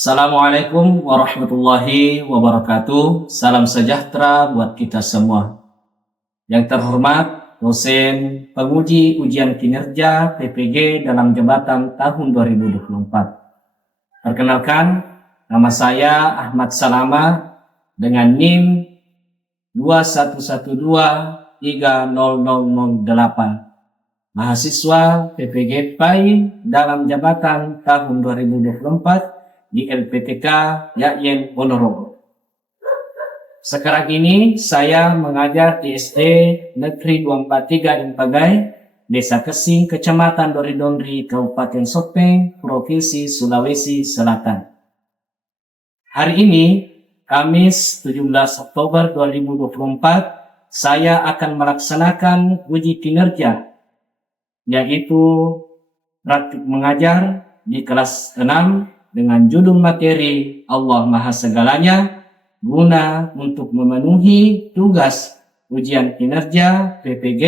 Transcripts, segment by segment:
Assalamualaikum warahmatullahi wabarakatuh. Salam sejahtera buat kita semua. Yang terhormat dosen penguji ujian kinerja PPG dalam jabatan tahun 2024. Perkenalkan, nama saya Ahmad Salama dengan NIM 21123008. Mahasiswa PPG PAI dalam jabatan tahun 2024 di LPTK Yayen Ponorogo. Sekarang ini saya mengajar di SD Negeri 243 Impagai, Desa Kesing, Kecamatan Dori-Dondri, Kabupaten Sopeng, Provinsi Sulawesi Selatan. Hari ini, Kamis 17 Oktober 2024, saya akan melaksanakan uji kinerja, yaitu praktik mengajar di kelas 6 dengan judul materi Allah Maha Segalanya guna untuk memenuhi tugas ujian kinerja PPG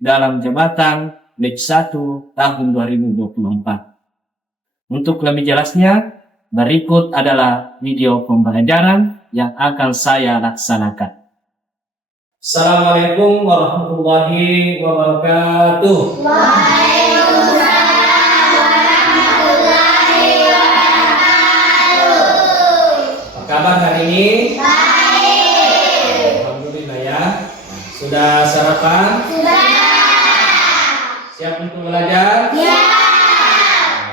dalam jabatan Batch 1 tahun 2024. Untuk lebih jelasnya, berikut adalah video pembelajaran yang akan saya laksanakan. Assalamualaikum warahmatullahi wabarakatuh. Kabar hari ini? Baik. Alhamdulillah ya. Sudah sarapan? Sudah. Siap untuk belajar? Ya.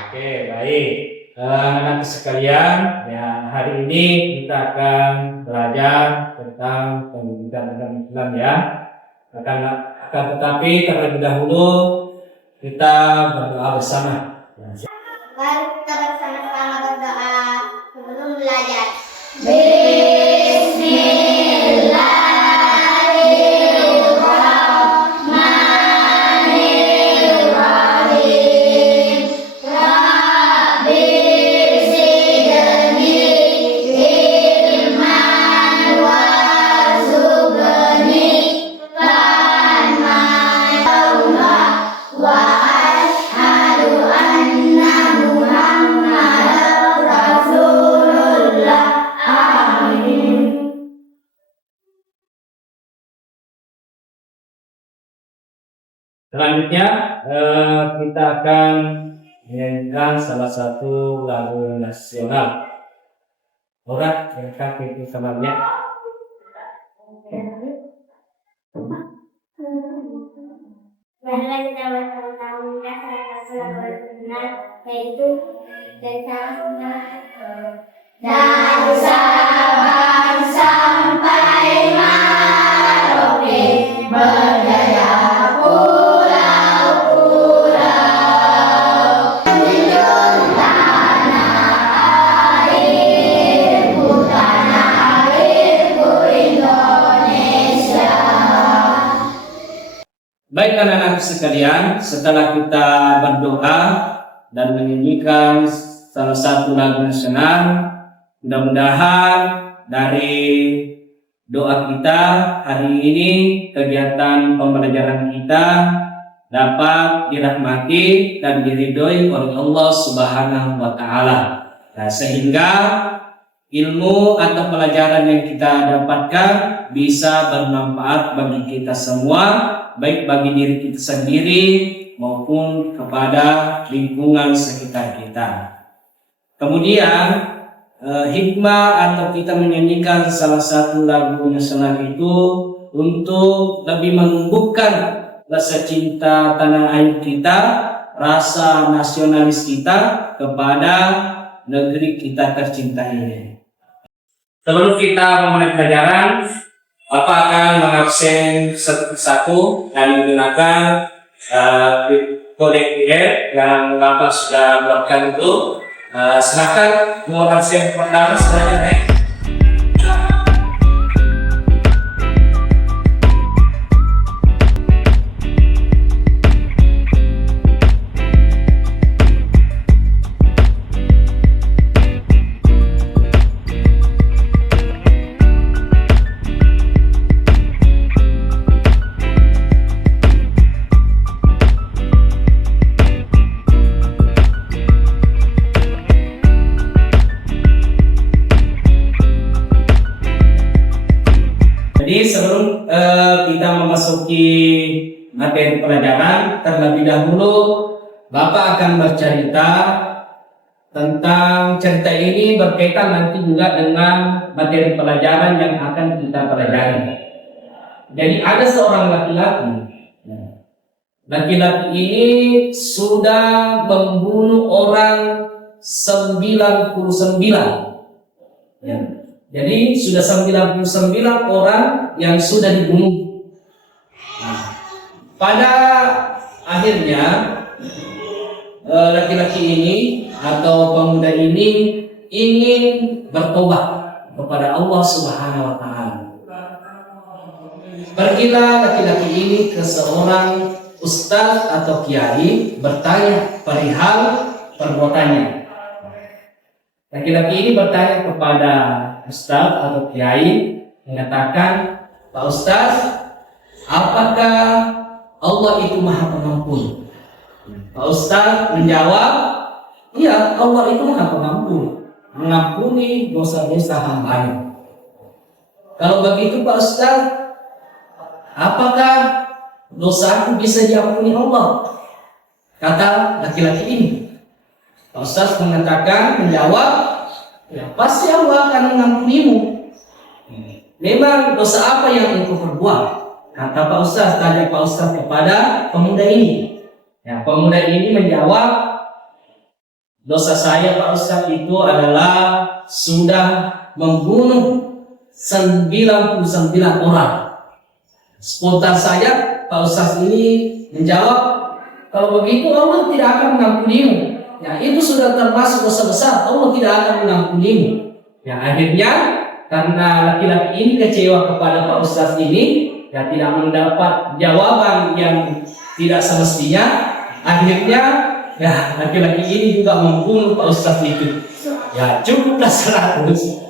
Oke, baik. Anak sekalian, ya hari ini kita akan belajar tentang pendidikan agama Islam ya. Akan tetapi terlebih dahulu kita berdoa bersama. Mari kita bersama-sama berdoa sebelum belajar. Bismillahirrahmanirrahim. Rabbi zidni ilman warzuqni fahman wa asyhadu anna Muhammadar Rasulullah. Selanjutnya kita akan menyanyikan salah satu lagu nasional. Ora, yang kaki kamarnya. Marilah kita bersama-sama menyaksikan lagu benar, yaitu dari Sabang sampai Merauke berjaya pulau-pulau, menjunjung tanah airku Indonesia. Baik anak-anak sekalian, setelah kita berdoa dan menyanyikan salah satu lagu nasional, mudah-mudahan dari doa kita hari ini kegiatan pembelajaran kita dapat dirahmati dan diridhoi oleh Allah Subhanahu wa taala. Nah, sehingga ilmu atau pelajaran yang kita dapatkan bisa bermanfaat bagi kita semua, baik bagi diri kita sendiri maupun kepada lingkungan sekitar kita. Kemudian hikmah atau kita menyanyikan salah satu lagu nasional itu untuk lebih menumbuhkan rasa cinta tanah air kita, rasa nasionalis kita kepada negeri kita tercinta ini. Sebelum kita memulai pelajaran, Bapak akan mengabsen satu dan menggunakan kode QR yang Bapak sudah buatkan itu. Silakan mengabsen pertama selanjutnya. memasuki materi pelajaran, terlebih dahulu Bapak akan bercerita tentang cerita ini berkaitan nanti juga dengan materi pelajaran yang akan kita pelajari. Jadi ada seorang laki-laki. Laki-laki ini sudah membunuh orang 99. Ya. Jadi sudah 99 orang yang sudah dibunuh. Nah, pada akhirnya laki-laki ini atau pemuda ini ingin bertobat kepada Allah Subhanahu wa taala. Pergilah laki-laki ini ke seorang ustaz atau kiai bertanya perihal perbuatannya. Laki-laki ini bertanya kepada ustaz atau kiai, mengatakan, "Pak Ustaz, apakah Allah itu Maha Pengampun?" Pak Ustaz menjawab, "Iya, Allah itu Maha Pengampun, mengampuni dosa-dosa hamba-Nya." Kalau begitu Pak Ustaz, apakah dosaku bisa diampuni Allah? Kata laki-laki ini. Pak Ustaz menjawab, "Ya, pasti Allah akan mengampunimu. Memang dosa apa yang engkau perbuat?" Kata Pak Ustaz, tanya Pak Ustaz kepada pemuda ini. Ya, pemuda ini menjawab, "Dosa saya Pak Ustaz itu adalah sudah membunuh 99 orang." Spontan saja Pak Ustaz ini menjawab, "Kalau begitu Allah tidak akan mengampunimu. Ya, itu sudah termasuk dosa besar. Allah tidak akan mengampunimu." Ya, akhirnya karena laki-laki ini kecewa kepada Pak Ustaz ini, ya tidak mendapat jawaban yang tidak semestinya. Akhirnya ya laki-laki ini juga membunuh Pak Ustaz itu. Ya cukuplah 100.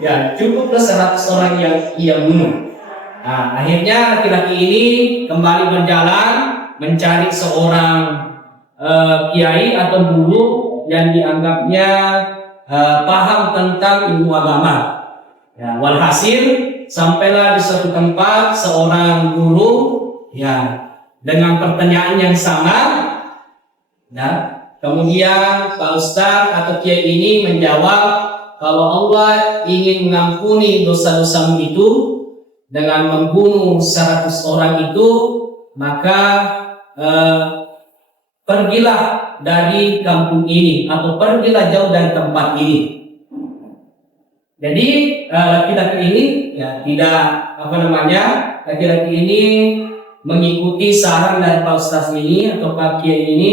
Ya cukuplah 100 orang yang ia bunuh. Nah, akhirnya laki-laki ini kembali berjalan mencari seorang kiai atau guru yang dianggapnya paham tentang ilmu agama. Ya, walhasil sampailah di suatu tempat seorang guru ya dengan pertanyaan yang sama. Nah, kemudian Pak Ustaz atau kiai ini menjawab, kalau Allah ingin mengampuni dosa-dosamu itu dengan membunuh 100 orang itu, maka pergilah dari kampung ini atau pergilah jauh dari tempat ini. Jadi laki-laki ini ya tidak laki-laki ini mengikuti saran dari Pak Ustaz ini atau Pak Kiai ini.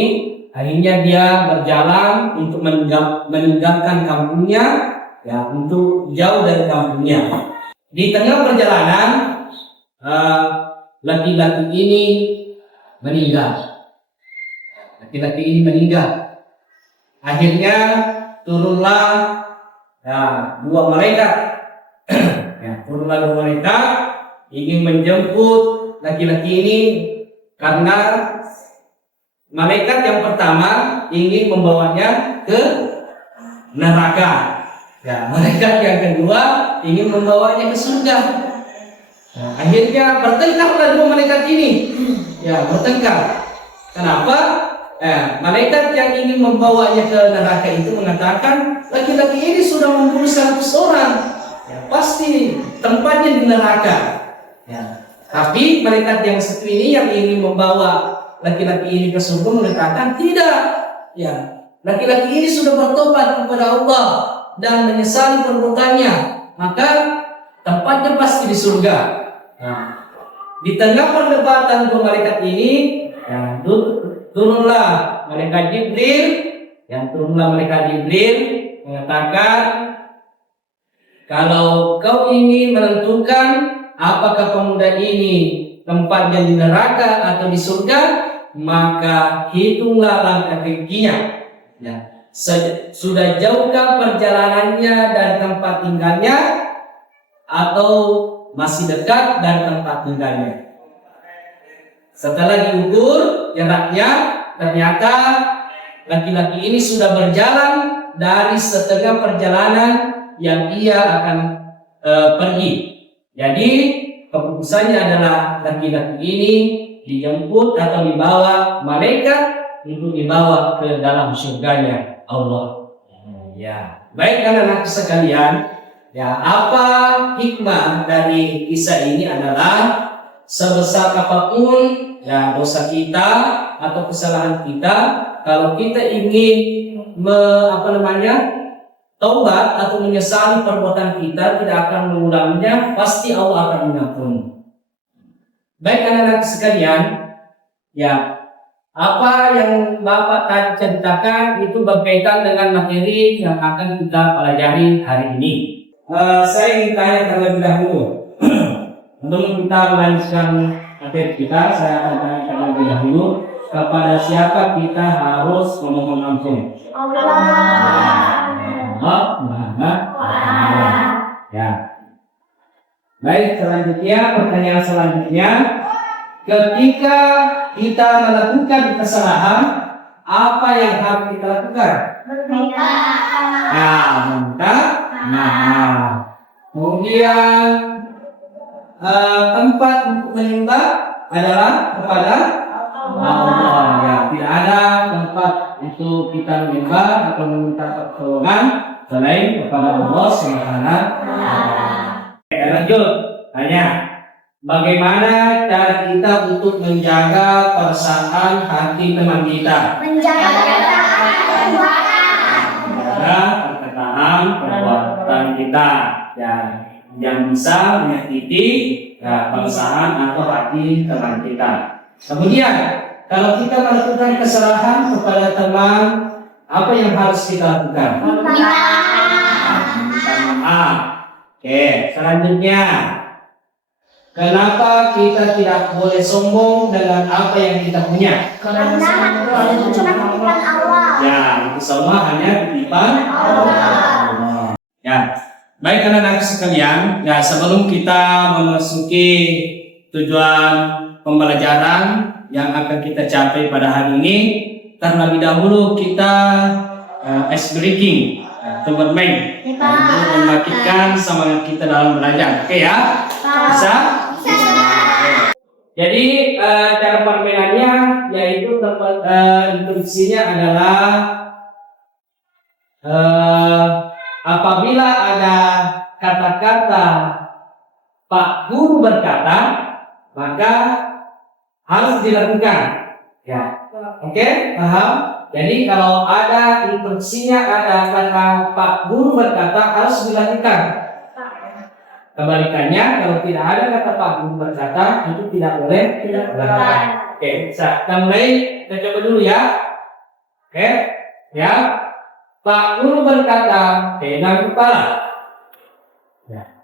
Akhirnya dia berjalan untuk meninggalkan kampungnya, ya untuk jauh dari kampungnya. Di tengah perjalanan laki-laki ini meninggal. Akhirnya turunlah dua malaikat. Turunlah dua malaikat ingin menjemput laki-laki ini, karena malaikat yang pertama ingin membawanya ke neraka. Ya, malaikat yang kedua ingin membawanya ke surga. Nah, akhirnya bertengkarlah dua malaikat ini. Ya, bertengkar. Kenapa? Malaikat yang ingin membawanya ke neraka itu mengatakan, laki-laki ini sudah membunuh 100 orang. Ya, pasti tempatnya di neraka. Ya. Tapi malaikat yang satu ini yang ingin membawa laki-laki ini ke surga mengatakan, tidak. Ya, laki-laki ini sudah bertobat kepada Allah dan menyesali perbuatannya, maka tempatnya pasti di surga. Nah, di tengah perdebatan dua malaikat ini, ya, turunlah malaikat Jibril mengatakan, kalau kau ingin menentukan apakah pemuda ini tempatnya di neraka atau di surga, maka hitunglah langkah kakinya. Ya, sudah jauhkah perjalanannya dari tempat tinggalnya atau masih dekat dari tempat tinggalnya? Setelah diukur jaraknya, ternyata laki-laki ini sudah berjalan dari setengah perjalanan yang ia akan pergi. Jadi keputusannya adalah laki-laki ini dijemput atau dibawa malaikat itu dibawa ke dalam surganya Allah. Ya, baik anak-anak sekalian, ya apa hikmah dari kisah ini adalah sebesar apapun ya dosa kita atau kesalahan kita, kalau kita ingin taubat atau menyesali perbuatan kita, tidak akan mengulanginya, pasti Allah akan mengampuni. Baik anak-anak sekalian, ya apa yang Bapak tadi ceritakan itu berkaitan dengan materi yang akan kita pelajari hari ini. Saya ingin tanya terlebih dahulu. Untuk kita melanjutkan materi kita, saya akan tanya terlebih dahulu, kepada siapa kita harus memohon ampun? Allah ya. Baik, selanjutnya pertanyaan selanjutnya, ketika kita melakukan kesalahan, apa yang harus kita lakukan? Minta maaf. Kemudian tempat untuk menyembah adalah kepada Allah. Ya, tidak ada tempat untuk kita menyembah atau meminta pertolongan selain kepada Allah Subhanahu wa Ta'ala. Lanjut, tanya. Bagaimana cara kita untuk menjaga perasaan hati teman kita? Menjaga perkataan perbuatan kita, ya, yang bisa menyakiti ya, perasaan atau hati teman kita. Kemudian, kalau kita melakukan kesalahan kepada teman, apa yang harus kita lakukan? Minta maaf. Oke, selanjutnya. Kenapa kita tidak boleh sombong dengan apa yang kita punya? Karena itu cuma titipan Allah. Ya, itu semua hanya titipan Allah. Ya, baik anak-anak sekalian. Ya, sebelum kita memasuki tujuan pembelajaran yang akan kita capai pada hari ini, terlebih dahulu kita ice breaking, untuk bermain, untuk membangkitkan semangat kita dalam belajar. Oke ya, bisa? Jadi cara permainannya yaitu instruksinya adalah apabila ada kata-kata Pak Guru berkata, maka harus dilakukan. Ya, oke, paham? Jadi kalau ada instruksinya, ada kata Pak Guru berkata, harus dilakukan. Kebalikannya, kalau tidak ada kata Pak Guru berkata, itu tidak boleh dilakukan. Oke, bisa. Kita mulai, kita coba dulu ya. Oke, ya. Pak Guru berkata, pegang kepala. Ya.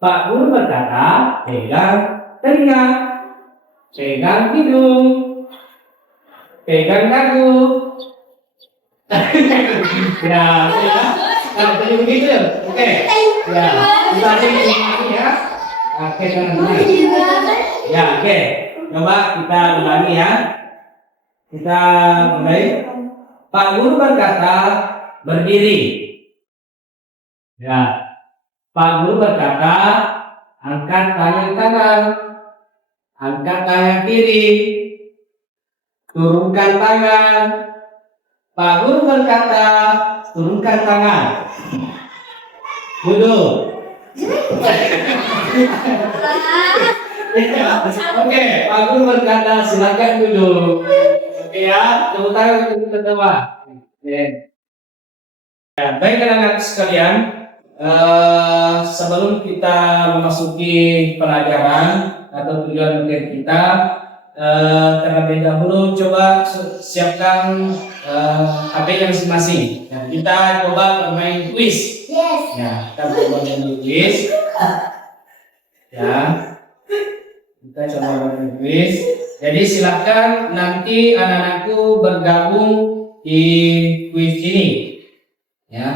Pak Guru berkata, pegang telinga, pegang hidung, pegang dagu. Ya, kalau tadi begitu, oke. Ya, kita ini ya. Oke, ya, oke. Coba kita ulangi ya. Kita mulai. Pak Guru berkata, berdiri. Ya. Pak Guru berkata, angkat tangan kanan, angkat tangan kiri, turunkan tangan. Pak Guru berkata, turunkan tangan. Duduk. Oke, Pak Guru berkata, silakan duduk. Oke ya, tepuk tangan untuk ketua. Oke. Ya, baik anak-anak sekalian, sebelum kita memasuki pelajaran atau tujuan materi kita, terlebih dahulu coba siapkan HP-nya masing-masing. Ya, kita coba bermain quiz. Yes. Ya, kita coba bermain quiz. Ya, kita coba bermain quiz. Jadi silakan nanti anak-anakku bergabung di quiz ini. Ya.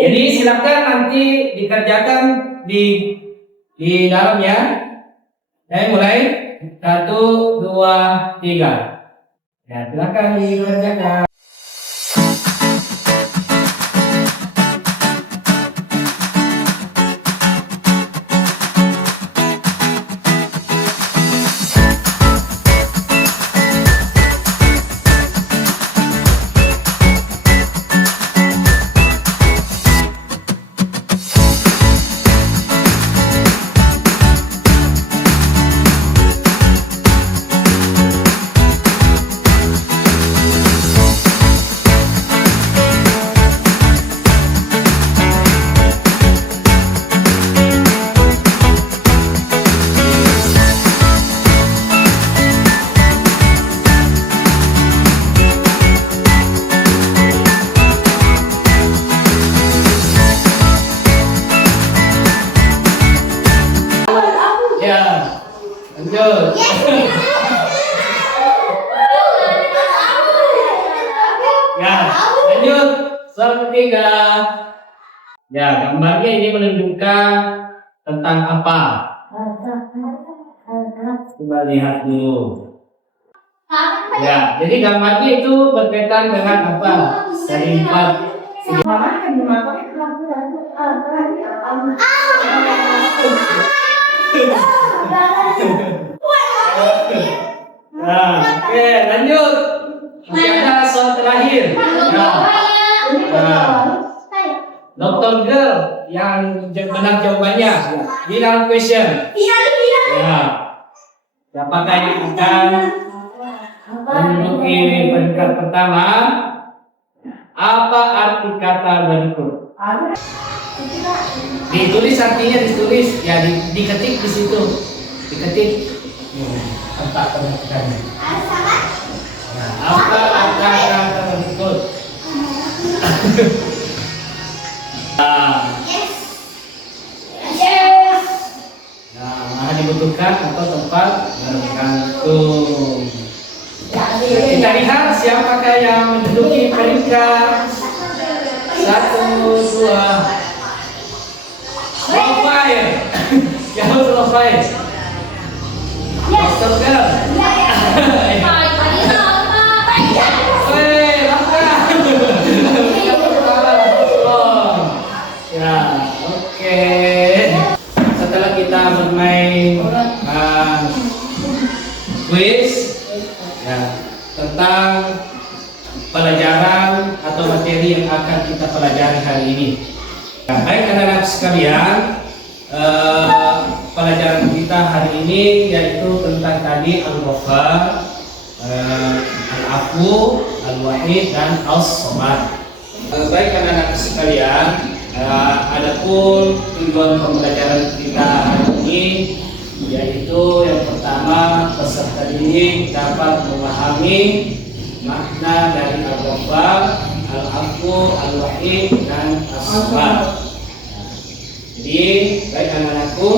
Jadi silakan nanti dikerjakan di dalam ya. Mulai 1, 2, 3. Ya, silakan dikerjakan. Ya, lanjut. Soal ketiga. Ya, gambarnya ini menunjukkan tentang apa? Coba lihat dulu. Ya, jadi gambarnya itu berkaitan dengan apa? Dari 4. Nah, oke, lanjut. Masih ada soal terakhir. Dr. Girl yang benar jawabannya. Bilang question. Ya. Siapakah yang akan menduduki peringkat pertama? Apa arti kata berikut? Ditulis artinya ditulis, ya diketik di situ, diketik tempat pendidikannya. Nah, apa arti kata berikut? Nah, dibutuhkan atau tempat bergantung. Kita lihat siapakah yang menduduki peringkat 1, 2. Profile. Yang profile. Dr. Girl. Ya, oke. Setelah kita bermain quiz ya, tentang pelajaran atau materi yang akan kita pelajari hari ini. Nah, baik anak-anak sekalian, pelajaran kita hari ini yaitu tentang tadi Al-Ghaffar, Al-Afu, Al-Wahid, dan As-Samad. Baik anak-anak sekalian, adapun tujuan pembelajaran kita hari ini yaitu yang pertama, peserta didik dapat memahami makna dari Al-Ghaffar, Al-Afu, Al-Wahid, dan As-Samad. Jadi baik anak-anakku,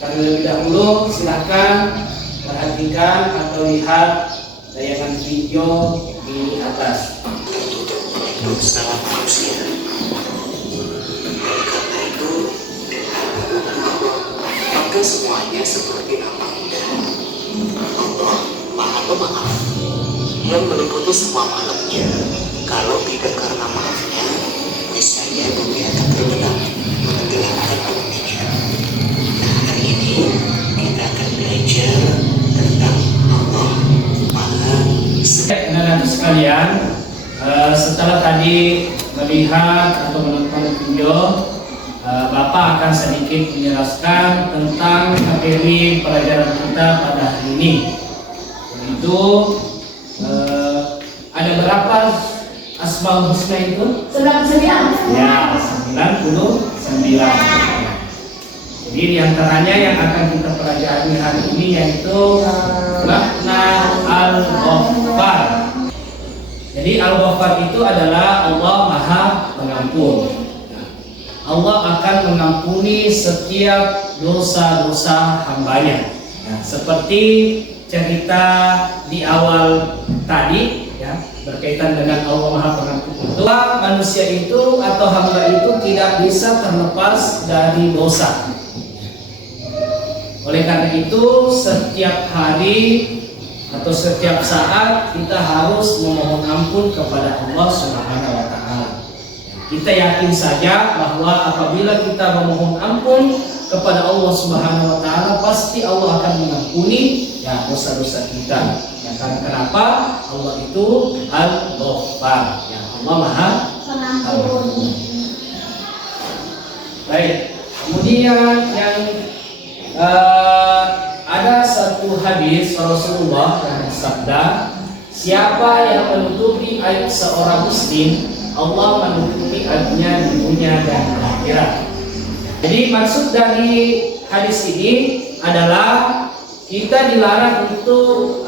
terlebih dahulu silakan perhatikan atau lihat tayangan video di atas. Sangat manusia. Karena itu, maka semuanya seperti namanya. Allah Maha Pemaaf yang meliputi semua makhluknya. Kalau tidak karena maafnya, misalnya bumi akan terbelah menenggelamkan penghuninya. Nah, hari ini kita akan belajar tentang Allah Maha Anak-anak sekalian, setelah tadi melihat atau menonton video, Bapak akan sedikit menjelaskan tentang materi pelajaran kita pada hari ini. Yaitu ada berapa Asmaul Husna itu? 99. Ya, 99. Jadi diantaranya yang akan kita pelajari hari ini yaitu makna Al-Ghaffar. Jadi Al-Ghaffar itu adalah Allah Maha Pengampun. Allah akan mengampuni setiap dosa-dosa hambanya. Nah, seperti cerita di awal tadi, ya, berkaitan dengan Allah Maha Pengampun itu, manusia itu atau hamba itu tidak bisa terlepas dari dosa. Oleh karena itu, setiap hari atau setiap saat kita harus memohon ampun kepada Allah Subhanahu wa Ta'ala. Kita yakin saja bahwa apabila kita memohon ampun kepada Allah Subhanahu wa Ta'ala, pasti Allah akan mengampuni ya dosa-dosa kita. Ya kan, kenapa? Allah itu Al-Ghaffar, ya, Allah Maha Pengampun. Baik, kemudian yang ada satu hadis Rasulullah yang bersabda, siapa yang menutupi aib seorang muslim, Allah menutupi aibnya di dunia dan akhirat. Jadi maksud dari hadis ini adalah kita dilarang untuk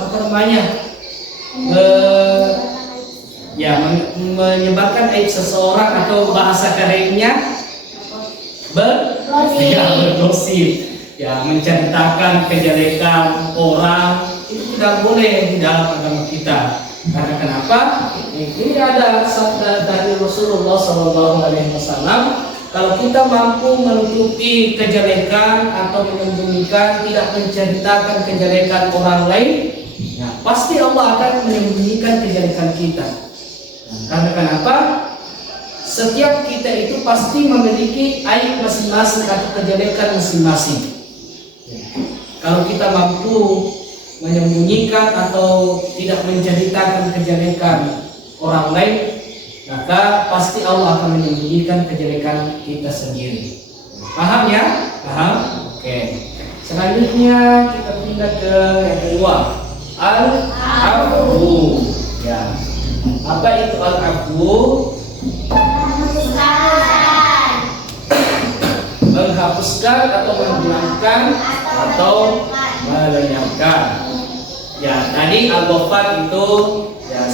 menyebarkan aib seseorang, atau bahasa kerennya bergosip. Ya, menceritakan kejelekan orang itu tidak boleh di dalam agama kita. Karena kenapa? Ini ada sabda dari Rasulullah SAW. Kalau kita mampu menutupi kejelekan atau menyembunyikan, tidak menceritakan kejelekan orang lain, ya, pasti Allah akan menyembunyikan kejelekan kita. Karena kenapa? Setiap kita itu pasti memiliki aib masing-masing atau kejelekan masing-masing. Kalau kita mampu menyembunyikan atau tidak menceritakan kejelekan orang lain, maka pasti Allah akan menyembunyikan kejelekan kita sendiri. Paham ya? Paham? Oke. Selanjutnya kita pindah ke yang kedua. Al-Afu. Ya. Apa itu Al-Afu? Menghapuskan atau menghilangkan atau melenyapkan. Ya, tadi Al-Ghafar itu ya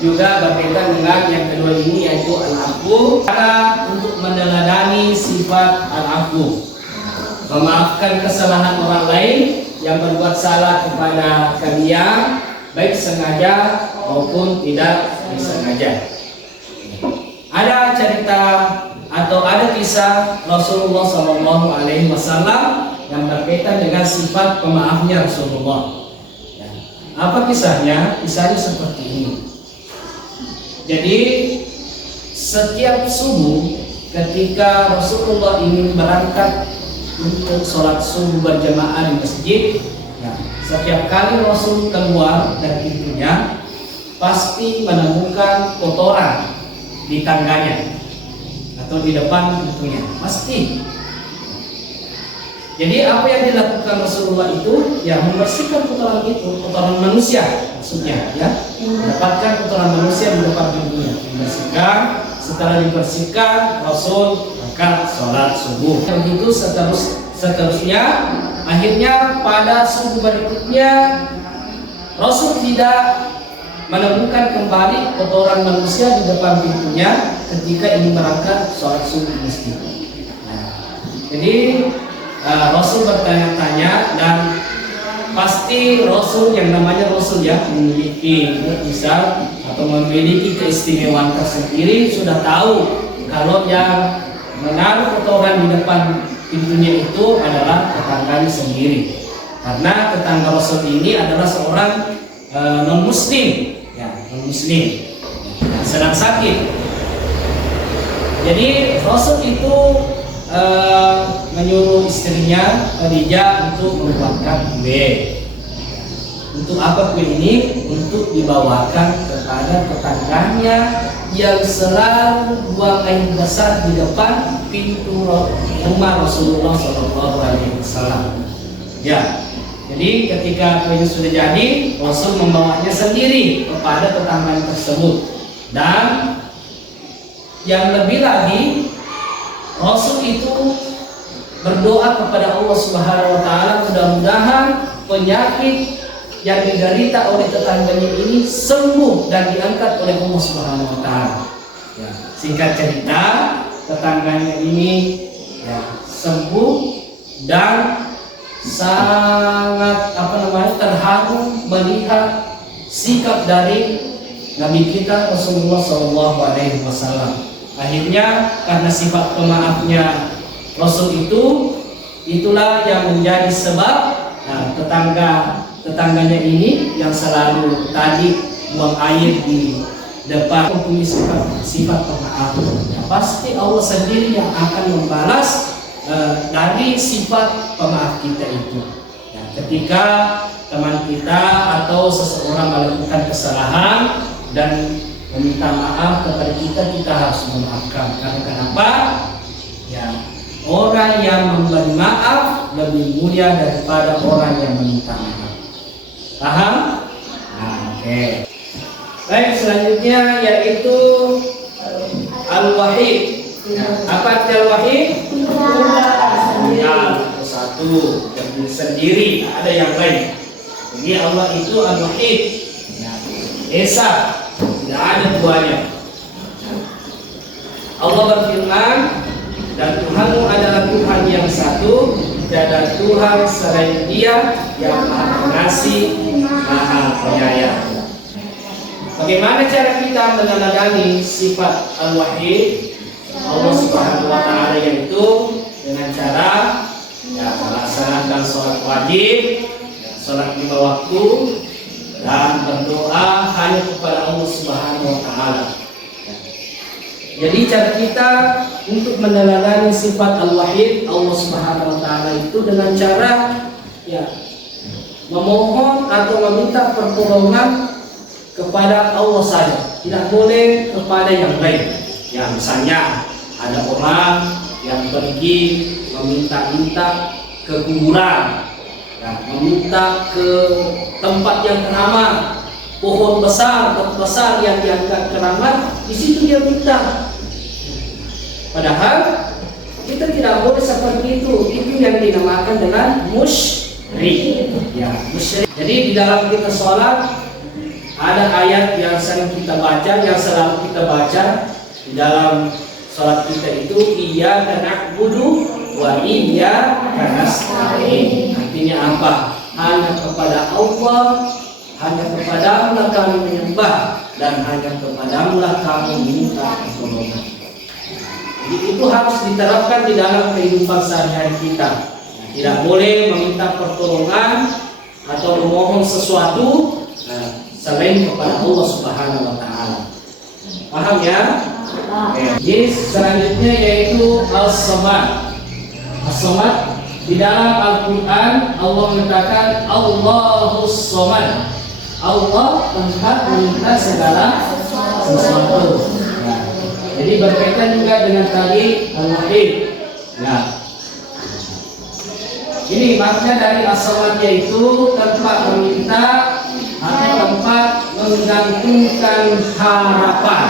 juga berkaitan dengan yang kedua ini, yaitu Al-Afu. Cara untuk meneladani sifat Al-Afu, memaafkan kesalahan orang lain yang berbuat salah kepada kalian, baik sengaja maupun tidak disengaja. Ada cerita atau ada kisah Rasulullah SAW yang berkaitan dengan sifat pemaafnya Rasulullah. Apa kisahnya? Kisahnya seperti ini. Jadi setiap subuh ketika Rasulullah ingin berangkat untuk sholat subuh berjamaah di masjid, nah, setiap kali Rasul keluar dari pintunya pasti menemukan kotoran di tangganya atau di depan pintunya, pasti. Jadi apa yang dilakukan Rasulullah itu ya membersihkan kotoran itu, kotoran manusia maksudnya ya, mendapatkan kotoran manusia di depan pintunya, dibersihkan. Setelah dibersihkan, Rasul berangkat sholat subuh. Begitu seterusnya. Akhirnya pada subuh berikutnya Rasul tidak menemukan kembali kotoran manusia di depan pintunya ketika ingin berangkat sholat subuh di masjid. Jadi Rasul bertanya-tanya, dan pasti Rasul yang namanya Rasul ya memiliki mukjizat atau memiliki keistimewaan tersendiri, sudah tahu kalau yang menaruh kotoran di depan pintunya itu adalah tetangganya sendiri. Karena tetangga Rasul ini adalah seorang non-muslim, ya non-muslim, sedang sakit. Jadi Rasul itu menyuruh istrinya Khadijah untuk membuatkan kue. Untuk apa kue ini? Untuk dibawakan kepada tetangganya yang selalu buang air besar di depan pintu rumah Rasulullah SAW. Ya, jadi ketika kuenya sudah jadi, Rasul membawanya sendiri kepada tetangga tersebut. Dan yang lebih lagi, Rasul itu berdoa kepada Allah Subhanahu wa taala, mudah-mudahan penyakit yang diderita oleh tetangganya ini sembuh dan diangkat oleh Allah Subhanahu wa taala. Ya, singkat cerita, tetangganya ini ya sembuh dan sangat terharu melihat sikap dari Nabi kita Rasulullah SAW. Akhirnya karena sifat pemaafnya Rasul itulah yang menjadi sebab tetangganya ini yang selalu tadi buang air di depan mempunyai sifat pemaaf. Pasti Allah sendiri yang akan membalas dari sifat pemaaf kita itu. Ketika teman kita atau seseorang melakukan kesalahan dan meminta maaf kepada kita harus memaafkan. Karena kenapa? Ya, orang yang memberi maaf lebih mulia daripada orang yang meminta maaf. Paham? Oke. Baik, selanjutnya yaitu Al-Wahid. Apa arti Al-Wahid? Ya, satu, berdiri sendiri, ada yang lain. Jadi Allah itu Al-Wahid. Esa, tidak ada duanya. Allah berfirman, dan Tuhanmu adalah Tuhan yang satu, tidak ada Tuhan selain Dia yang Maha Pengasih, Maha Penyayang. Bagaimana cara kita meneladani sifat Al-Wahid Allah Subhanahu wa Ta'ala, yaitu dengan cara melaksanakan sholat wajib, sholat 5 waktu, dan berdoa hanya kepada Allah Subhanahu wa Ta'ala. Jadi cara kita untuk meneladani sifat Al-Wahid Allah Subhanahu wa Ta'ala itu dengan cara memohon atau meminta pertolongan kepada Allah saja, tidak boleh kepada yang lain. Ya, misalnya ada orang yang pergi meminta-minta ke kuburan, meminta ke tempat yang keramat, pohon besar yang dianggap keramat, di situ dia minta. Padahal kita tidak boleh seperti itu. Itu yang dinamakan dengan musyrik. Ya, musyrik. Jadi di dalam kita sholat ada ayat yang sering kita baca, yang selalu kita baca di dalam sholat kita itu, iyyaka na'budu wa iyyaka nasta'in. Artinya apa? Hanya kepada Allah, hanya kepadamu lah kami menyembah, dan hanya kepadamu lah kami minta pertolongan. Jadi itu harus diterapkan di dalam kehidupan sehari-hari kita. Tidak boleh meminta pertolongan atau memohon sesuatu selain kepada Allah Subhanahu wa Ta'ala. Paham ya? Jadi selanjutnya yaitu As-Samad. As-Samad di dalam Al-Quran Allah mengatakan Allahus Samad. Allah tempat meminta segala sesuatu. Jadi berkaitan juga dengan tadi Al-Wahid. Ini makna dari As-Samad, yaitu tempat meminta atau tempat menggantungkan harapan.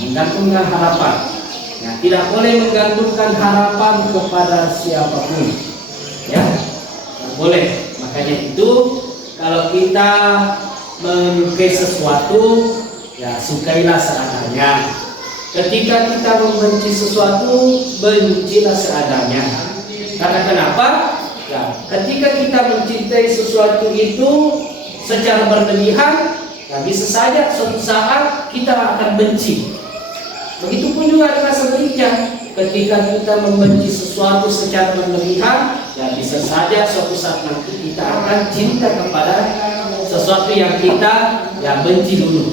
Menggantungkan harapan. Tidak boleh menggantungkan harapan kepada siapapun. Tidak boleh. Makanya itu kalau kita menyukai sesuatu, sukailah seadanya. Ketika kita membenci sesuatu, bencilah seadanya. Karena kenapa? Ketika kita mencintai sesuatu itu secara berlebihan, bisa saja suatu saat kita akan benci. Begitupun juga dengan sebaliknya, ketika kita membenci sesuatu secara berlebihan, bisa saja suatu saat nanti kita akan cinta kepada sesuatu yang kita benci dulu.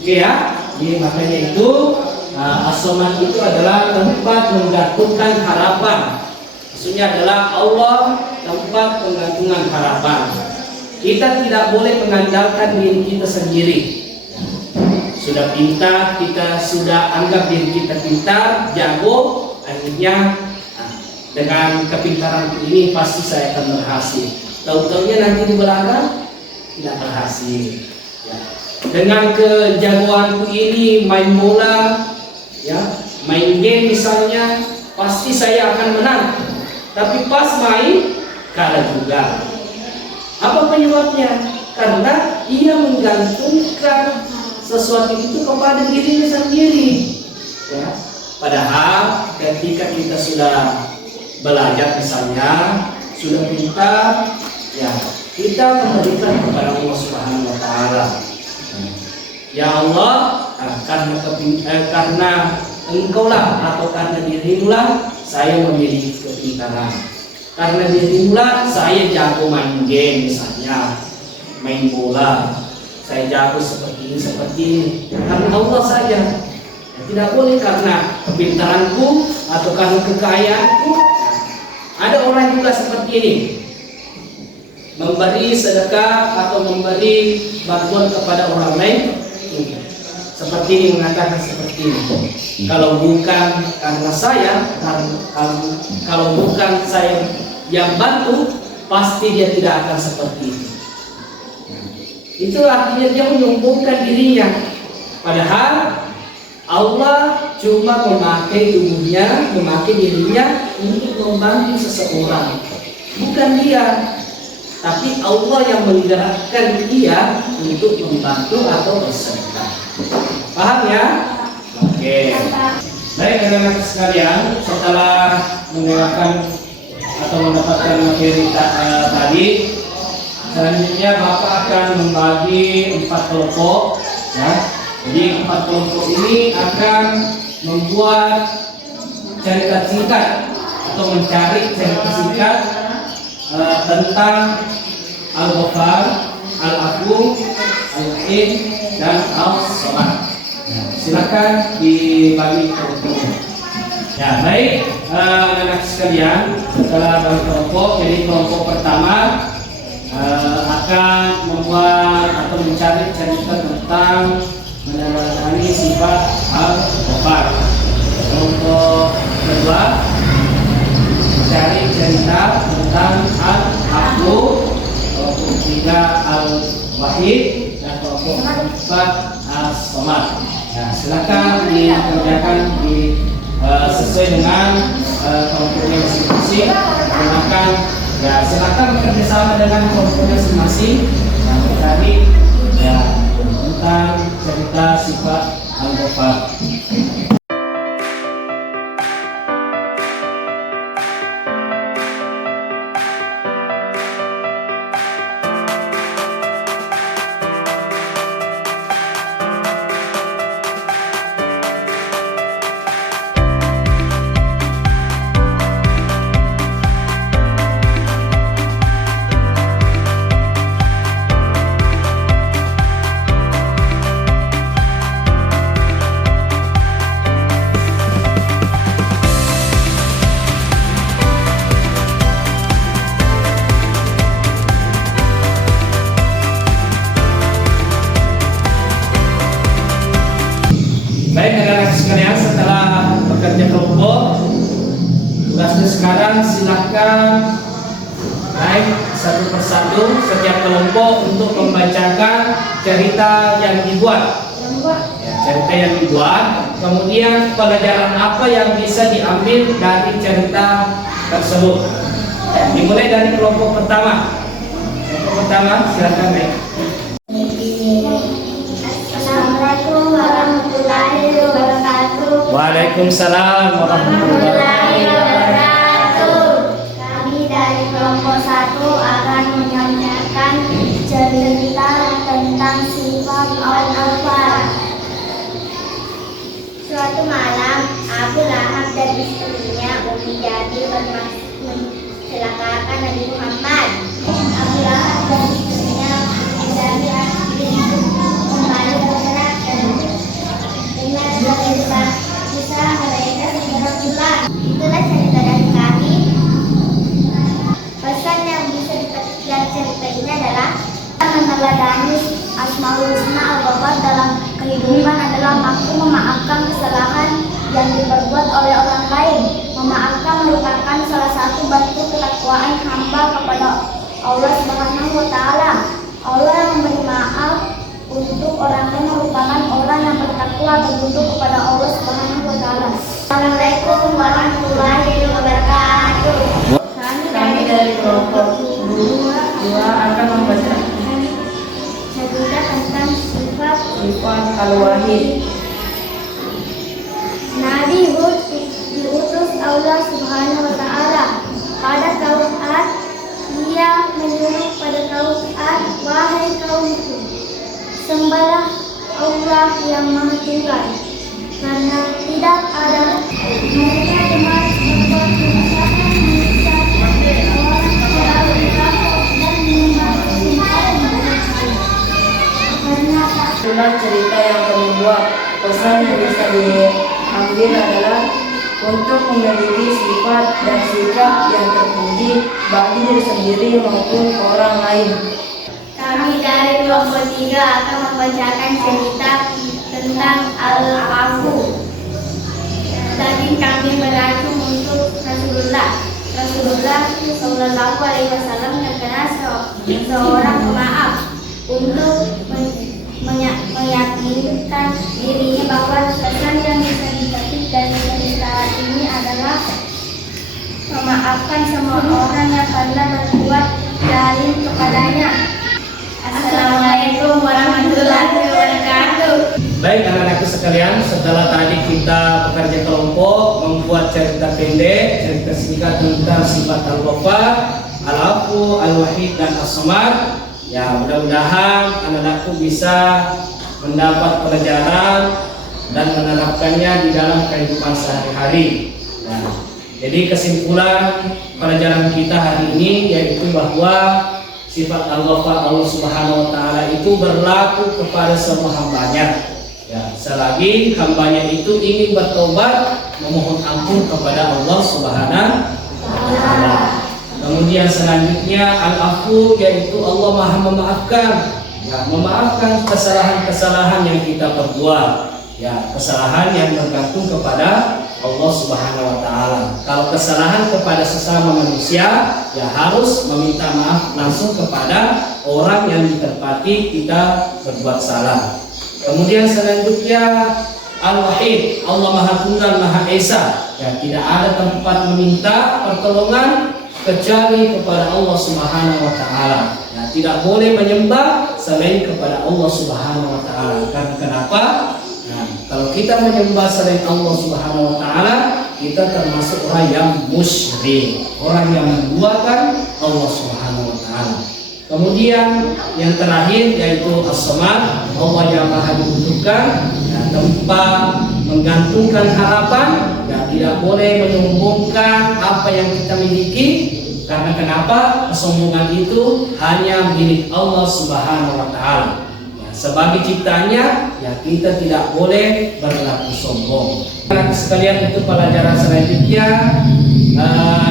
Oke ya? Jadi makanya itu As-Samad itu adalah tempat menggantungkan harapan. Maksudnya adalah Allah tempat penggantungan harapan. Kita tidak boleh mengandalkan diri kita sendiri. Sudah pintar, kita sudah anggap diri kita pintar, jago, akhirnya dengan kepintaran ini pasti saya akan berhasil. Tahu-tahunya nanti di belakang tidak berhasil. Dengan kejagoanku ini main bola, main game misalnya, pasti saya akan menang. Tapi pas main kalah juga. Apa penyebabnya? Karena ia menggantungkan sesuatu itu kepada dirinya sendiri. Padahal ketika kita sudah belajar misalnya, sudah pintar, kita kembalikan kepada Allah Subhanahu wa Ta'ala. Ya Allah, karena Engkaulah atau karena dirimulah saya memiliki kepintaran. Karena dirimulah saya jago main game misalnya, main bola, saya jago seperti ini. Karena Allah saja. Tidak boleh karena kepintaranku atau karena kekayaanku. Ada orang juga seperti ini, memberi sedekah atau memberi bantuan kepada orang lain. Seperti ini, mengatakan seperti ini. Kalau bukan karena saya, kalau bukan saya yang bantu, pasti dia tidak akan seperti itu. Itu artinya dia menyombongkan dirinya. Padahal Allah cuma memakai tubuhnya, memakai dirinya untuk membantu seseorang. Bukan dia, tapi Allah yang menggerakkan dia untuk membantu atau bersedekah. Paham ya? Oke. Baik anak-anak sekalian, setelah mendengarkan atau mendapatkan materi tadi, selanjutnya Bapak akan membagi 4 kelompok ya. Jadi 4 kelompok ini akan membuat cerita singkat atau mencari cerita singkat tentang Al-Ghaffar, Al-Afu, Al-Wahid, dan Al-Samad. Silakan dibagi kelompok. Ya, baik anak sekalian, setelah bagi kelompok, jadi kelompok pertama akan membuat atau mencari cerita tentang meneladani sifat Al-Ghaffar. Kelompok kedua mencari cerita tentang Al-Afu, kelompok ketiga Al-Wahid, dan kelompok keempat Al-Samad. Nah, silakan dikerjakan sesuai dengan kelompoknya masing-masing. Gunakan ya, silakan bekerja sama dengan kelompoknya masing-masing. Yang tadi ya tentang cerita sifat Al-Ghaffar. Baik anak-anak sekalian, setelah bekerja kelompok, tugasnya sekarang silahkan naik satu persatu setiap kelompok untuk membacakan cerita yang dibuat. Ya, cerita yang dibuat, kemudian pelajaran apa yang bisa diambil dari cerita tersebut. Ya, dimulai dari kelompok pertama. Kelompok pertama silahkan naik. Assalamualaikum warahmatullahi wabarakatuh. Waalaikumsalam warahmatullahi Wabarakatuh. Kami dari kelompok 1 akan menyampaikan cerita tentang sifat Al-Ghaffar. Suatu malam, Abu Lahab dan istrinya Umi Jadi mencelakakan Nabi Muhammad. Abu Lahab dan istrinya Umi Jadi kembali ke neraka dengan bisa mereka segera pulang. Itulah cerita dari kami. Pesan yang bisa dipetik dari cerita ini adalah meneladani Asmaul Husna Al-Ghaffar dalam kehidupan adalah mampu memaafkan kesalahan yang diperbuat oleh orang lain. Memaafkan merupakan salah satu bentuk ketakwaan hamba kepada Allah Subhanahu wa Ta'ala. Allah yang memberi maaf untuk orang lain merupakan orang yang bertakwa berlindung kepada Allah Subhanahu wa Ta'ala. Assalamualaikum warahmatullahi wabarakatuh. Kami dari kelompok 2 akan membaca cerita tentang sifat Al-Wahid. Nabi Hud diutus Allah Subhanahu wa Ta'ala pada kaum Ad. Ia menyuruh pada kaum Ad, wahai kaumku, sembahlah Allah yang Maha Tunggal, karena tidak ada mereka cuma berbuat kerusakan mengucapkan orang terlalu kapok dan menyembah karena Itulah cerita yang kami buat. Pesan yang bisa diambil adalah untuk memiliki sifat dan sikap yang terpuji bagi diri sendiri maupun orang lain. Kami dari kelompok 3 akan membacakan cerita tentang Al-Afu. Daging kambing beracun untuk Rasulullah. Rasulullah Shallallahu Alaihi Wasallam terkenal seorang pemaaf. Untuk meyakinkan dirinya bahwa pesan yang bisa dipetik dari cerita ini adalah memaafkan semua orang yang pernah berbuat zalim kepadanya. Assalamualaikum warahmatullahi wabarakatuh. Baik anak-anakku sekalian, setelah tadi kita bekerja kelompok membuat cerita pendek, cerita singkat tentang sifat Al-Ghaffar, Al-Afu, Al-Wahid, dan As-Samad. Ya, mudah-mudahan anak-anakku bisa mendapat pelajaran dan menerapkannya di dalam kehidupan sehari-hari. Nah, jadi kesimpulan pelajaran kita hari ini yaitu bahwa sifat Al-Ghafar Allah Subhanahu wa taala itu berlaku kepada semua hambanya. Ya, selagi hambanya itu ingin bertobat, memohon ampun kepada Allah Subhanahu wa taala. Kemudian selanjutnya Al-Afu yaitu Allah Maha memaafkan. Ya, memaafkan kesalahan-kesalahan yang kita perbuat. Ya, kesalahan yang bergantung kepada Allah Subhanahu wa taala. Kalau kesalahan kepada sesama manusia, ya harus meminta maaf langsung kepada orang yang ditepati kita berbuat salah. Kemudian selanjutnya Al-Wahid, Allah Maha Tunggal Maha Esa. Ya, tidak ada tempat meminta pertolongan kecuali kepada Allah Subhanahu wa taala. Ya, tidak boleh menyembah selain kepada Allah Subhanahu wa taala. Karena kenapa? Nah, kalau kita menyembah selain Allah Subhanahu wa taala, kita termasuk orang yang musyrik, orang yang menduakan Allah Subhanahu wa taala. Kemudian yang terakhir yaitu As-Samad, Allah yang Maha dibutuhkan, ya, tempat menggantungkan harapan, ya, tidak boleh menyombongkan apa yang kita miliki. Karena kenapa? Kesombongan itu hanya milik Allah Subhanahu wa taala. Ya, sebagai ciptaannya, ya kita tidak boleh berlaku sombong. Sekalian untuk pelajaran selanjutnya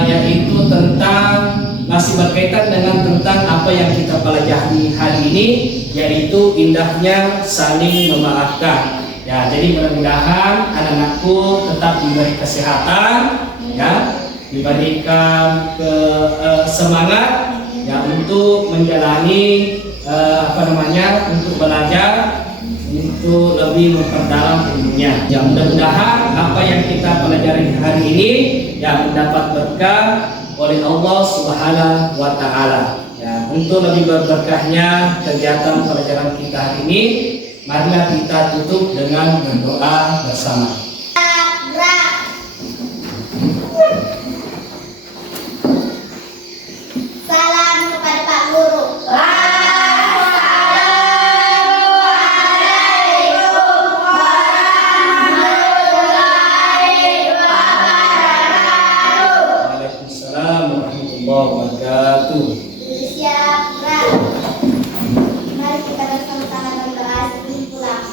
yaitu tentang masih berkaitan dengan tentang apa yang kita pelajari hari ini, yaitu indahnya saling memaafkan. Ya, jadi mudah-mudahan anak-anakku tetap diberi kesehatan, ya, diberikan semangat, ya, untuk menjalani untuk belajar, untuk lebih memperdalam ilmunya. Ya, mudah-mudahan apa yang kita pelajari hari ini ya mendapat berkah oleh Allah Subhanahu wa taala. Ya, untuk lebih berberkahnya kegiatan pelajaran kita hari ini, marilah kita tutup dengan berdoa bersama. Salam kepada Pak Guru. Waalaikumsalam warahmatullahi wabarakatuh. Siap, Mari kita bersama-sama berdoa sebelum pulang.